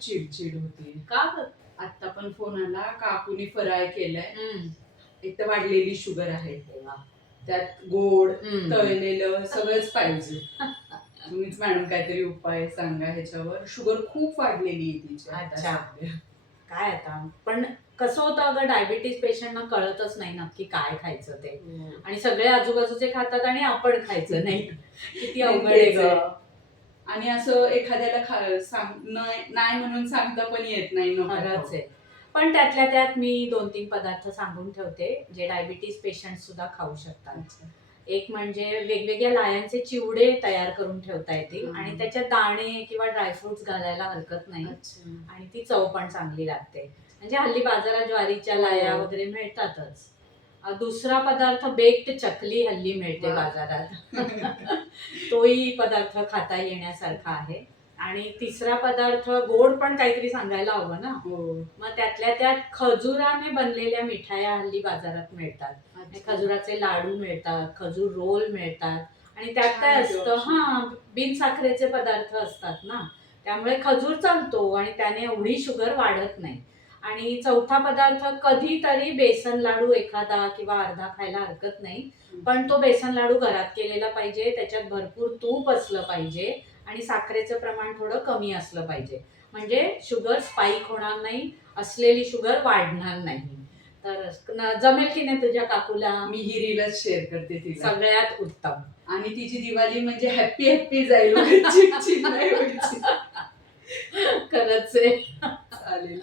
चिडचिड होती. का ग? आता पण फोन आला, काकूनी फराळ केलाय. हम्म. एक तर वाढलेली शुगर आहे, तेव्हा. त्यात गोड हम्म. तळलेलं सगळंच पाहिजे. तुम्हीच मॅडम काहीतरी उपाय सांगा ह्याच्यावर. शुगर खूप वाढलेली आहे तिची आता अच्छा. सध्या. काय आता पण कसं होतं अगं, डायबिटीज पेशंटना कळतच नाही नक्की काय खायचं ते, आणि सगळे आजूबाजूचे खातात आणि आपण खायचं नाही. किती अवघड आहे ग. आणि असं एखाद्याला नाही म्हणून सांगता पण येत नाही. खरंच आहे. पण त्यातल्या त्यात मी 2-3 पदार्थ सांगून ठेवते जे डायबिटीज पेशंट सुद्धा खाऊ शकतात. एक म्हणजे वेगवेगळ्या लाह्यांचे चिवडे तयार करून ठेवता येतील आणि त्याच्यात दाणे किंवा ड्रायफ्रुट्स घालायला हरकत नाही, आणि ती चव पण चांगली लागते. म्हणजे हल्ली बाजारात ज्वारीच्या लाह्या वगैरे मिळतातच. दुसरा पदार्थ बेक्ड चकली हल्ली मिळते बाजारात. तोही पदार्थ खाता येण्यासारखा आहे. आणि तिसरा पदार्थ गोड पण काहीतरी सांगायला हवं ना. मग त्यातल्या त्यात खजुराने बनलेल्या मिठाया हल्ली बाजारात मिळतात. खजुराचे लाडू मिळतात, खजूर रोल मिळतात, आणि त्यात काय असतं, बिन साखरेचे पदार्थ असतात ना, त्यामुळे खजूर चालतो आणि त्याने एवढी शुगर वाढत नाही. आणि चौथा पदार्थ कधीतरी बेसन लाडू एखादा किंवा अर्धा खायला हरकत नाही, पण तो बेसन लाडू घरात केलेला पाहिजे, त्याच्यात भरपूर तूप असलं पाहिजे आणि साखरेचं प्रमाण थोडं कमी असलं पाहिजे, म्हणजे शुगर स्पाइक होणार नाही, असलेली शुगर वाढणार नाही. तर जमेल की नाही तुझ्या काकूला? मी ही रीलच शेअर करते तिला. सगळ्यात उत्तम. आणि तिची दिवाळी म्हणजे हॅप्पी हॅप्पी जाईल. चिडचिड नाही व्हायची. खरंच आहे. चालेल.